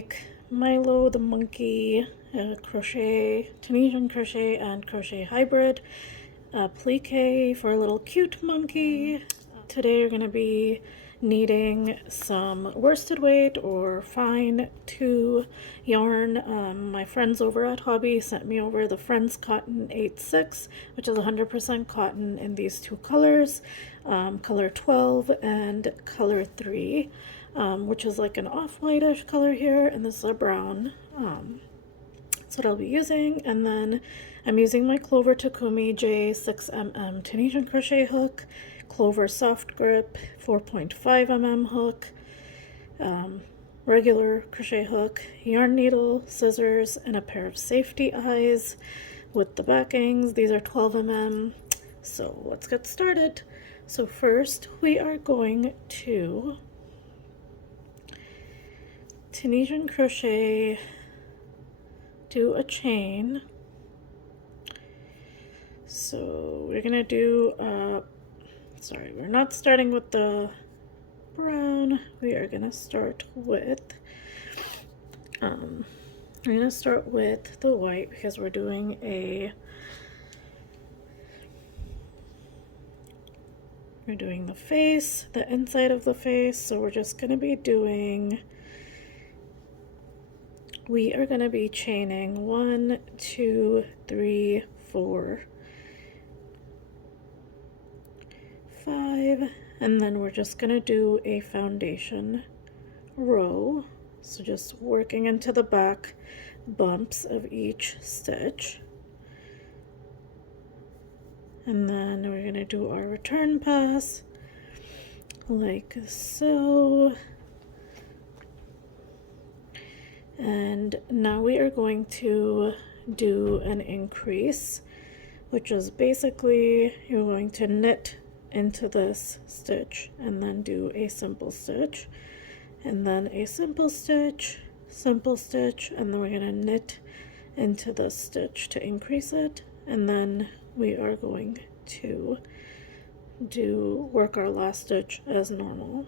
make Milo the monkey crochet, Tunisian crochet and crochet hybrid applique for a little cute monkey. Today we're going to be needing some worsted weight or fine 2 yarn. My friends over at Hobbii sent me over the Friends Cotton 8/6, which is 100% cotton in these 2 colors, color 12 and color 3, which is like an off-whitish color here, and this is a brown. That's what I'll be using. And then I'm using my Clover Takumi J6mm Tunisian crochet hook, Clover soft grip 4.5mm hook, regular crochet hook, yarn needle, scissors, and a pair of safety eyes with the backings. These are 12mm. So let's get started. So first we are going to Tunisian crochet, do a chain. So we're gonna do we're not starting with the brown. We are gonna start with the white because we're doing the face, the inside of the face. So we're just gonna be we are going to be chaining 1, 2, 3, 4, 5, and then we're just going to do a foundation row. So just working into the back bumps of each stitch. And then we're going to do our return pass like so. And now we are going to do an increase, which is basically you're going to knit into this stitch and then do a simple stitch, and then a simple stitch, and then we're going to knit into this stitch to increase it, and then we are going to work our last stitch as normal.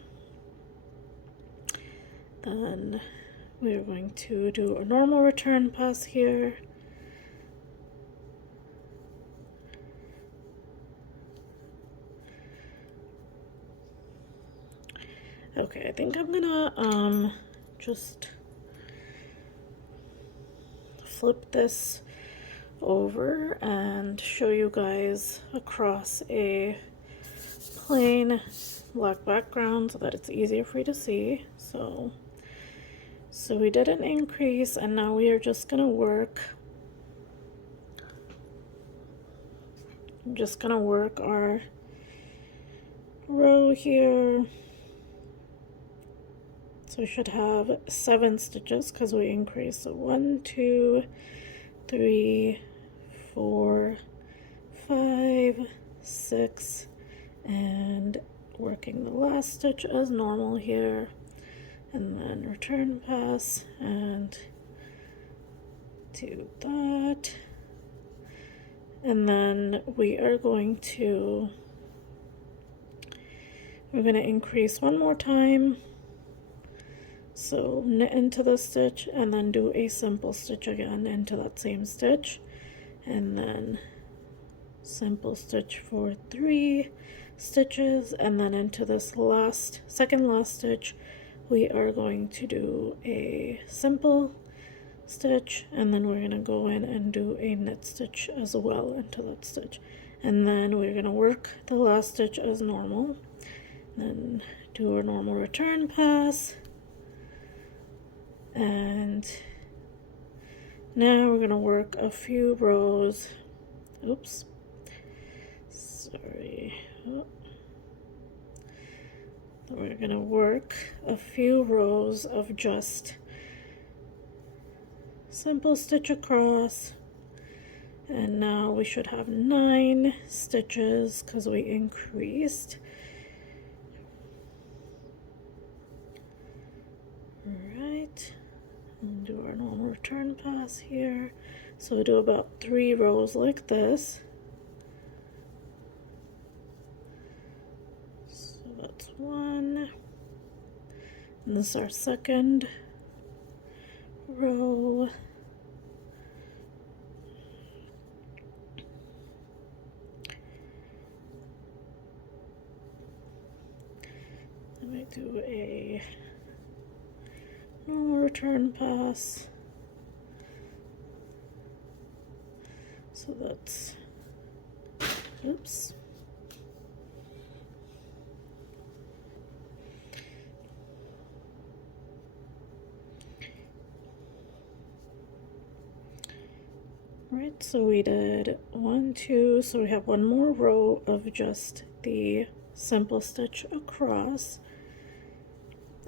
Then we are going to do a normal return pass here. Okay, I think I'm gonna just flip this over and show you guys across a plain black background so that it's easier for you to see. So we did an increase, and now we are just gonna work. I'm just gonna work our row here. So we should have 7 stitches because we increased. So 1, 2, 3, 4, 5, 6, and working the last stitch as normal here. And then return pass and do that. And then we're going to increase one more time. So knit into the stitch and then do a simple stitch again into that same stitch, and then simple stitch for 3 stitches, and then into this second last stitch we are going to do a simple stitch, and then we're going to go in and do a knit stitch as well into that stitch, and then we're going to work the last stitch as normal, then do a normal return pass. And now we're going to work a few rows. Oops, sorry. We're going to work a few rows of just simple stitch across, and now we should have 9 stitches because we increased. Alright, and do our normal return pass here. So we do about 3 rows like this. That's 1, and this is our second row. I might do a normal return pass. So that's, oops. Right, so we did 1, 2, so we have one more row of just the simple stitch across,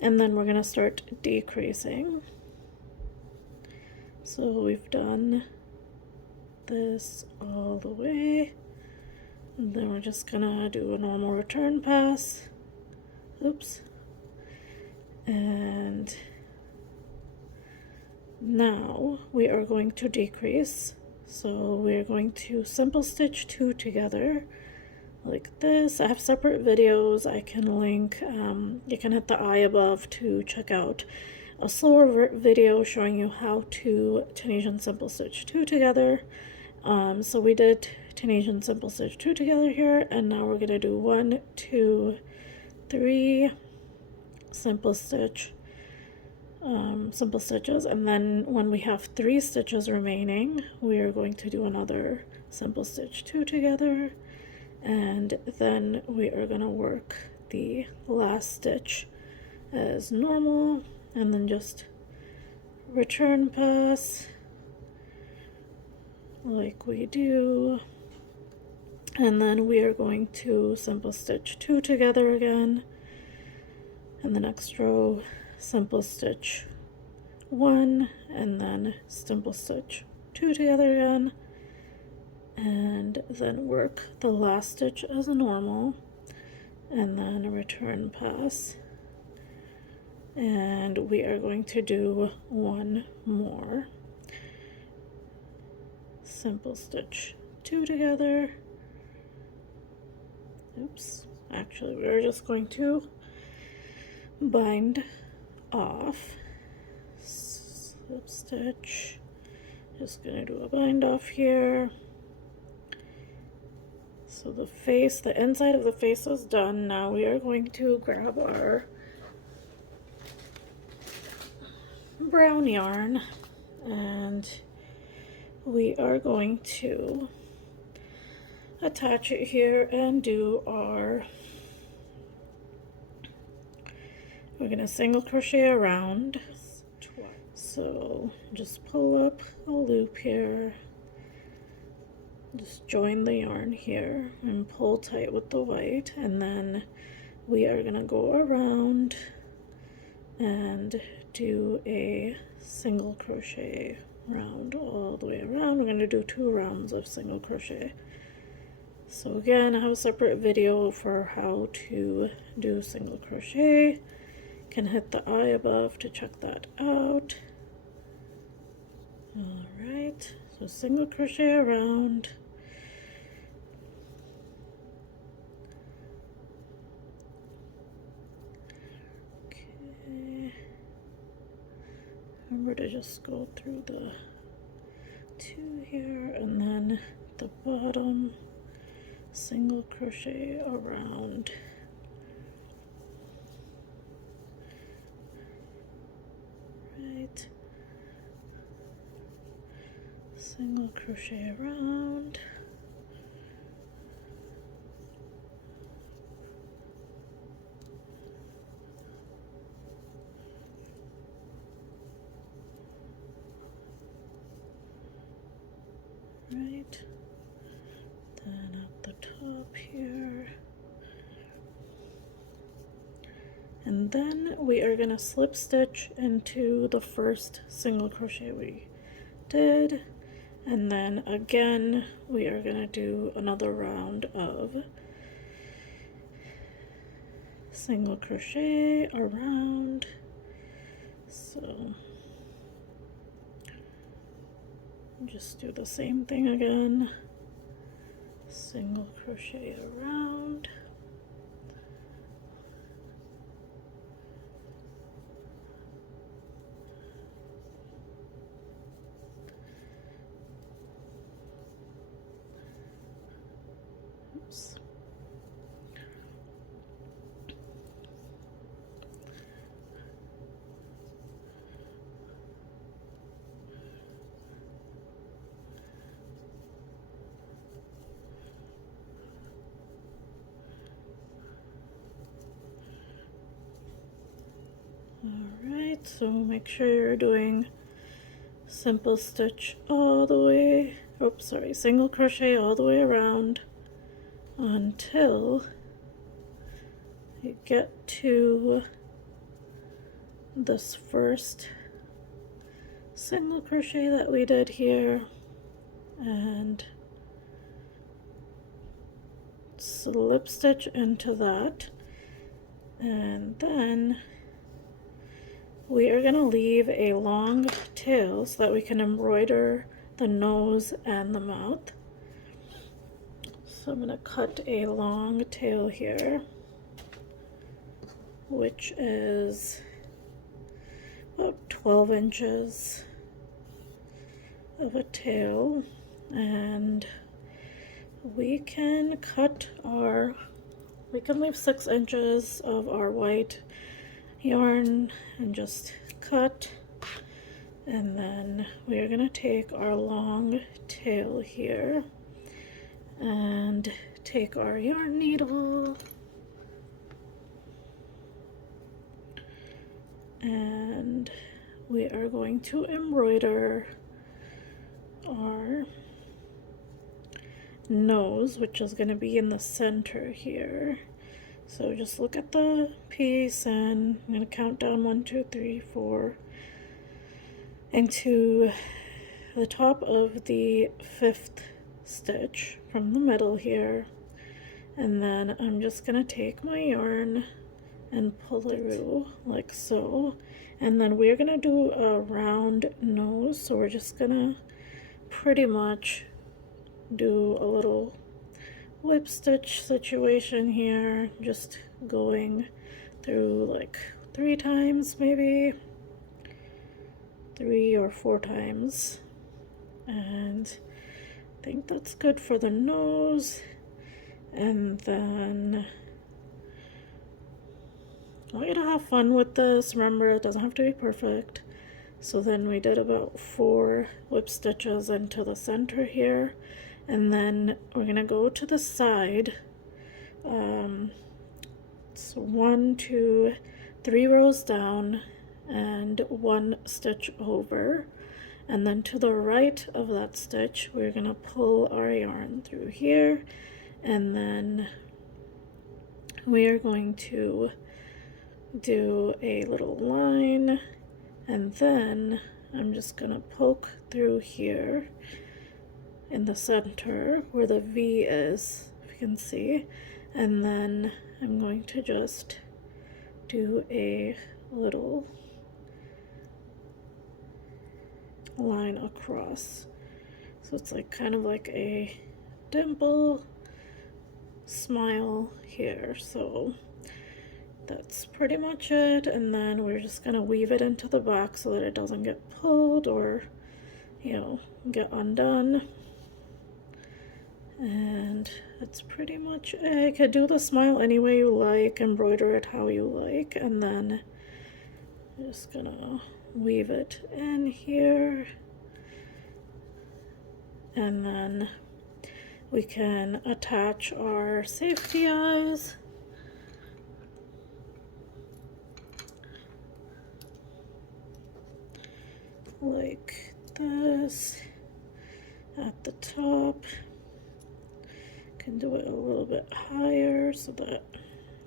and then we're going to start decreasing. So we've done this all the way, and then we're just gonna do a normal return pass. Oops. And now we are going to decrease. So we're going to simple stitch 2 together like this. I have separate videos I can link. You can hit the eye above to check out a slower video showing you how to Tunisian simple stitch 2 together. So we did Tunisian simple stitch 2 together here, and now we're gonna do 1, 2, 3 simple stitches, and then when we have 3 stitches remaining, we are going to do another simple stitch 2 together, and then we are gonna work the last stitch as normal, and then just return pass like we do, and then we are going to simple stitch 2 together again, and the next row simple stitch 1, and then simple stitch 2 together again, and then work the last stitch as a normal, and then a return pass, and we are going to do one more simple stitch 2 together. Oops, actually we're just going to bind off, slip stitch, just gonna do a bind off here. So the face, the inside of the face is done. Now we are going to grab our brown yarn, and we are going to attach it here and do our, we're gonna single crochet around. So just pull up a loop here, just join the yarn here and pull tight with the white, and then we are gonna go around and do a single crochet round all the way around. We're gonna do 2 rounds of single crochet. So again, I have a separate video for how to do single crochet. You can hit the eye above to check that out. All right, so single crochet around. Okay, remember to just go through the 2 here, and then the bottom single crochet around. Right, single crochet around. Right, then at the top here, and then we are going to slip stitch into the first single crochet we did, and then again we are going to do another round of single crochet around. So just do the same thing again, single crochet around. So make sure you're doing simple stitch all the way, oops, sorry, single crochet all the way around until you get to this first single crochet that we did here, and slip stitch into that, and then we are going to leave a long tail so that we can embroider the nose and the mouth. So I'm going to cut a long tail here, which is about 12 inches of a tail, and we can leave 6 inches of our white yarn and just cut, and then we're gonna take our long tail here and take our yarn needle and we are going to embroider our nose, which is going to be in the center here. So just look at the piece, and I'm going to count down 1, 2, 3, 4 into the top of the 5th stitch from the middle here, and then I'm just going to take my yarn and pull it through like so, and then we're going to do a round nose, so we're just going to pretty much do a little whip stitch situation here, just going through like 3 times, maybe 3 or 4 times, and I think that's good for the nose. And then I want you to have fun with this. Remember, it doesn't have to be perfect. So then we did about 4 whip stitches into the center here, and then we're gonna go to the side. So 1, 2, 3 rows down and 1 stitch over, and then to the right of that stitch we're gonna pull our yarn through here, and then we are going to do a little line, and then I'm just gonna poke through here in the center where the V is, if you can see, and then I'm going to just do a little line across, so it's like kind of like a dimple smile here. So that's pretty much it, and then we're just gonna weave it into the back so that it doesn't get pulled or, you know, get undone. And that's pretty much it. You could do the smile any way you like, embroider it how you like, and then I'm just gonna weave it in here, and then we can attach our safety eyes. Like this at the top. Can do it a little bit higher so that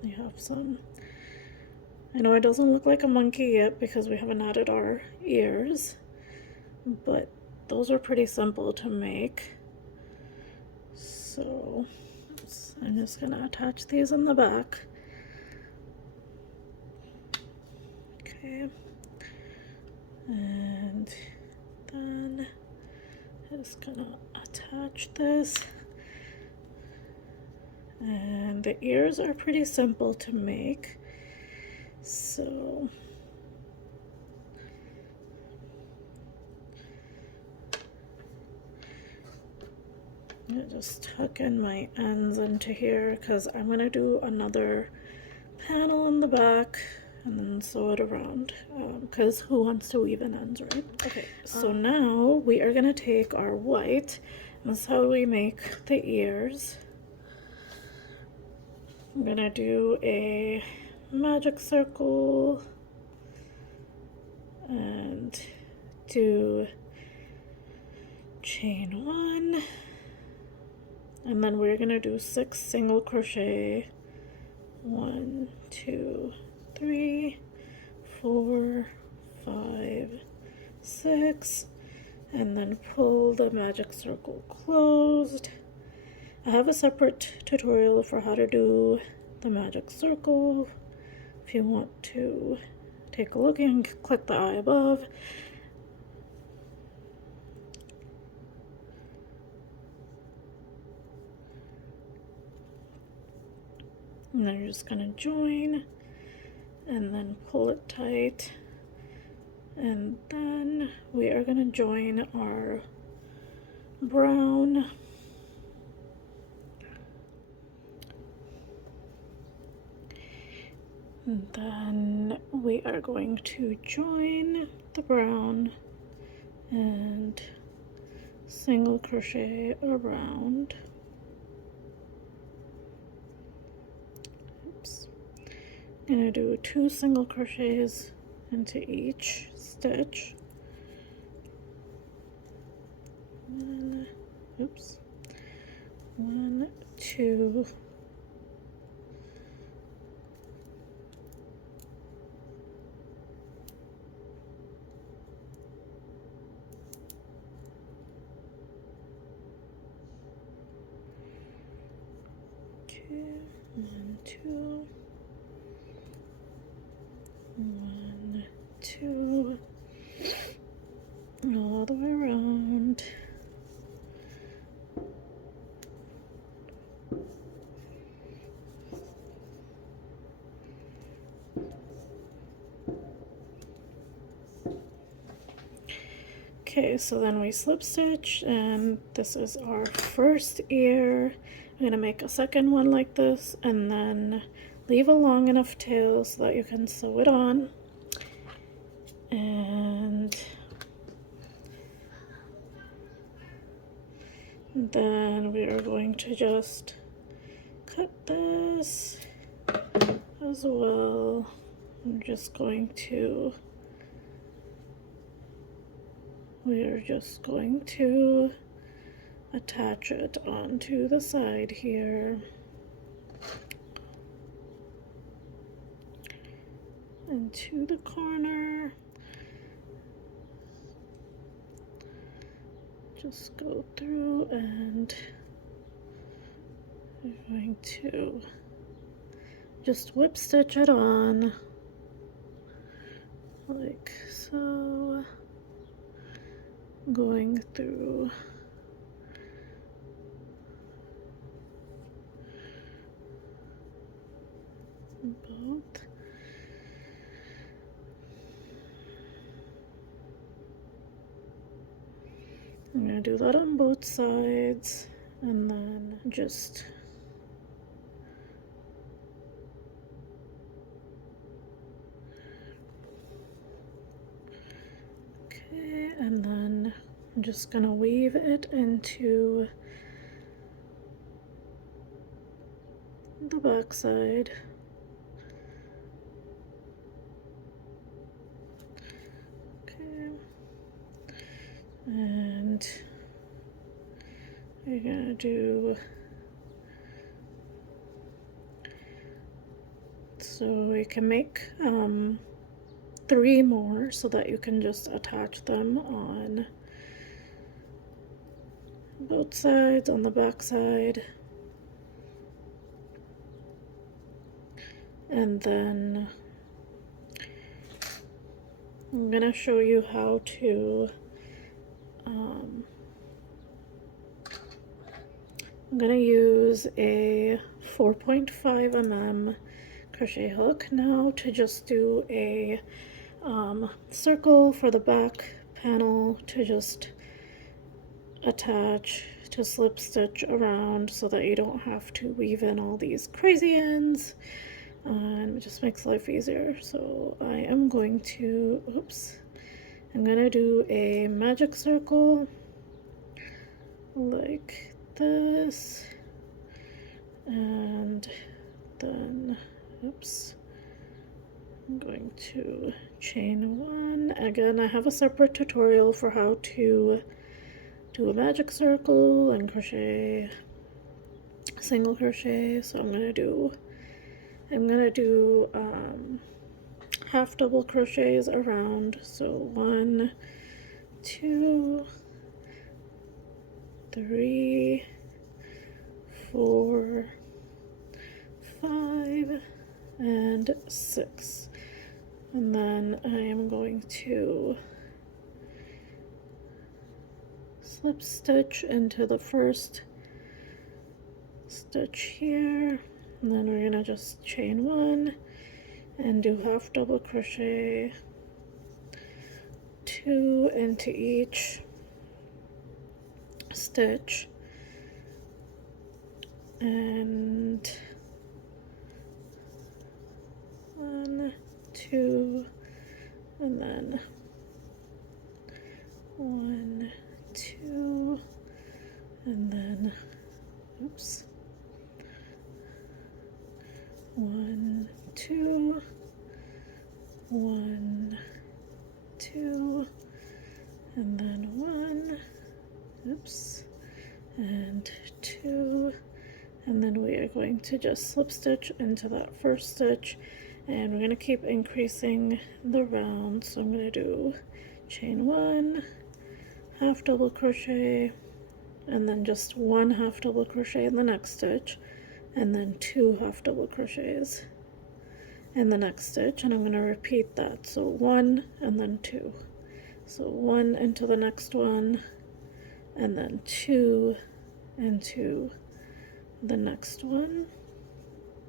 you have some. I know it doesn't look like a monkey yet because we haven't added our ears, but those are pretty simple to make. So I'm just gonna attach these in the back. Okay, and then I'm just gonna attach this. And the ears are pretty simple to make, so I'm gonna just tuck in my ends into here because I'm gonna do another panel in the back and then sew it around, because who wants to weave in ends, right? Okay, so now we are gonna take our white, and that's how we make the ears. I'm gonna do a magic circle and do chain 1, and then we're gonna do 6 single crochet. 1, 2, 3, 4, 5, 6, and then pull the magic circle closed. I have a separate tutorial for how to do the magic circle. If you want to take a look, you can click the eye above. And then you're just gonna join and then pull it tight. And then we are gonna join our brown. And then we are going to join the brown and single crochet around. Oops. I'm gonna do 2 single crochets into each stitch. One, oops. 1, 2. One, 2, 1, 2, all the way around. Okay, so then we slip stitch, and this is our first ear. I'm gonna make a second one like this, and then leave a long enough tail so that you can sew it on. And then we are going to just cut this as well. We are just going to attach it onto the side here. And to the corner. Just go through, and we're going to just whip stitch it on like so, going through both. I'm going to do that on both sides, and then just okay, and then I'm just going to weave it into the back side. Okay. And we're gonna do, so we can make 3 more so that you can just attach them on both sides, on the back side. And then I'm gonna show you how to I'm gonna use a 4.5 mm crochet hook now to just do a circle for the back panel to just attach, to slip stitch around so that you don't have to weave in all these crazy ends, and it just makes life easier. So I am going to, I'm gonna do a magic circle like this, and then I'm going to chain one. Again, I have a separate tutorial for how to do a magic circle and crochet single crochet, so I'm gonna do half double crochets around. So 1, 2, 3, 4, 5, and 6. And then I am going to slip stitch into the first stitch here, and then we're gonna just chain one and do half double crochet, 2 into each stitch, and 1, 2, and then 1, 2, and then oops, 1, 2, 1, 2, and then 1, oops, and 2, and then we are going to just slip stitch into that first stitch, and we're going to keep increasing the round. So I'm going to do chain one, half double crochet, and then just 1 half double crochet in the next stitch, and then 2 half double crochets in the next stitch, and I'm going to repeat that. So 1 and then 2. So 1 into the next one, and then 2 into the next one,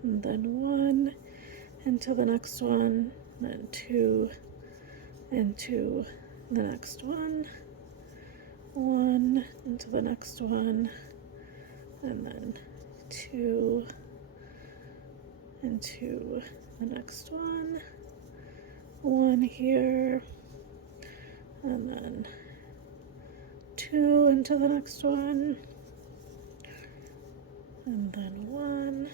and then 1 into the next one, then 2 into the next one, 1 into the next one, and then 2 into the next one, 1 here, and then 2 into the next one, and then 1,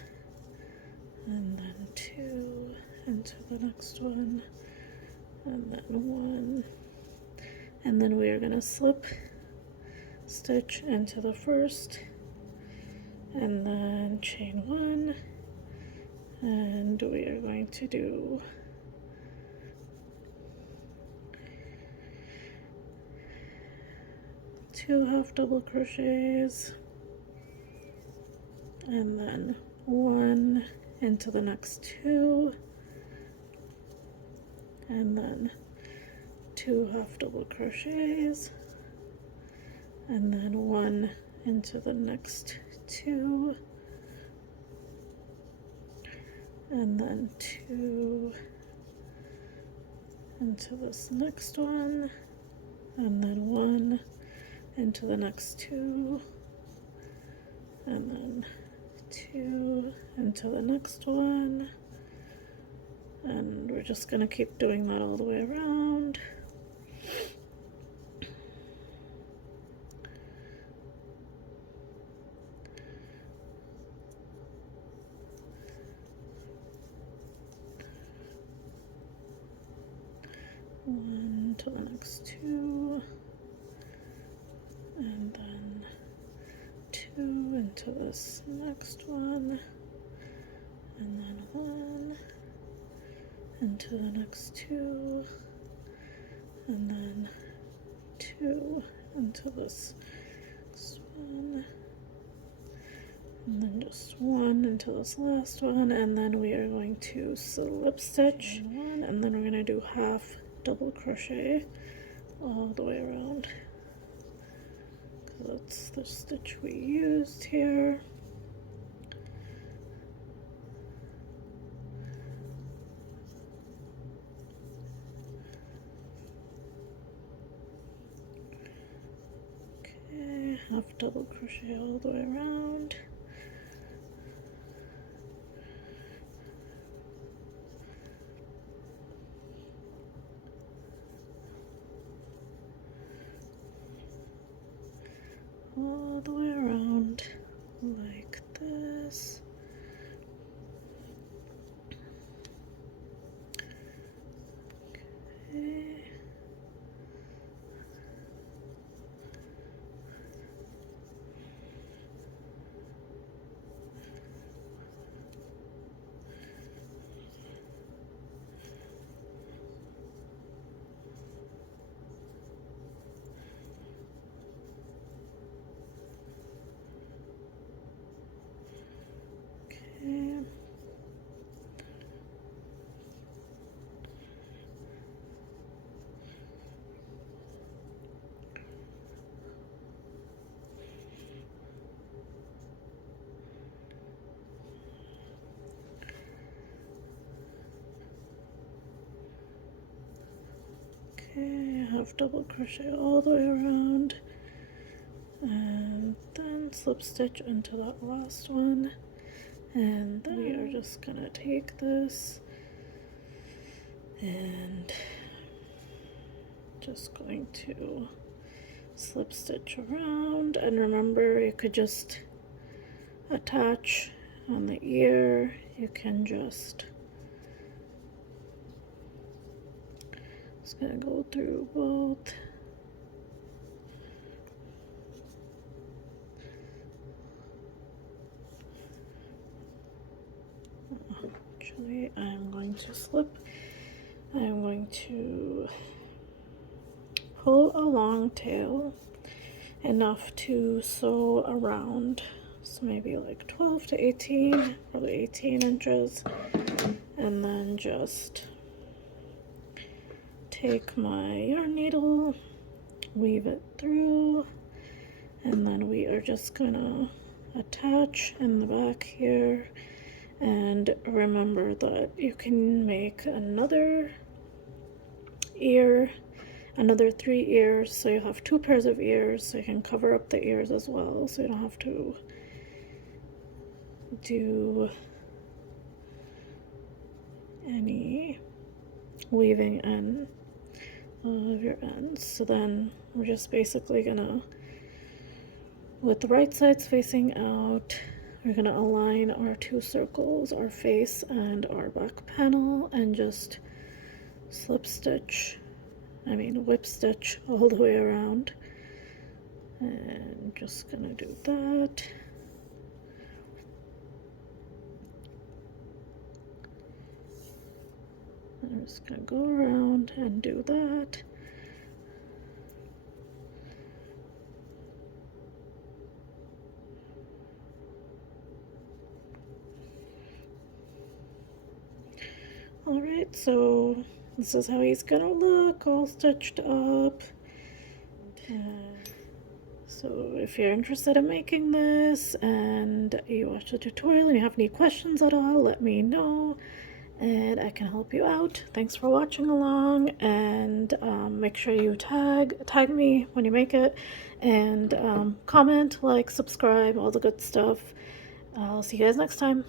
and then 2 into the next one, and then 1, and then we are going to slip stitch into the first, and then chain one, and we are going to do two half double crochets, and then 1 into the next 2, and then 2 half double crochets, and then 1 into the next 2, and then 2 into this next one, and then 1 into the next 2, and then 2 into the next one, and we're just going to keep doing that all the way around. One to the next 2, and then 2 into this next one, and then 1 into the next 2, and then 2 into this next one, and then just 1 into this last one, and then we are going to slip stitch one, and then we're going to do half double crochet all the way around, because that's the stitch we used here. Okay, half double crochet all the way around. All the way around like this. half double crochet all the way around, and then slip stitch into that last one. And then we are just gonna take this and just going to slip stitch around. And remember, you could just attach on the ear. You can just gonna go through both. Actually, I'm going to slip. I'm going to pull a long tail enough to sew around, so maybe like 12 to 18, probably 18 inches, and then just take my yarn needle, weave it through, and then we are just gonna attach in the back here. And remember that you can make another ear, another 3 ears, so you have 2 pairs of ears, so you can cover up the ears as well, so you don't have to do any weaving in of your ends. So then we're just basically gonna, with the right sides facing out, we're gonna align our 2 circles, our face and our back panel, and just whip stitch all the way around. And just gonna do that. I'm just gonna go around and do that. Alright, so this is how he's gonna look, all stitched up. So if you're interested in making this and you watch the tutorial and you have any questions at all, let me know and I can help you out. Thanks for watching along, and make sure you tag me when you make it, and comment, like, subscribe, all the good stuff. I'll see you guys next time.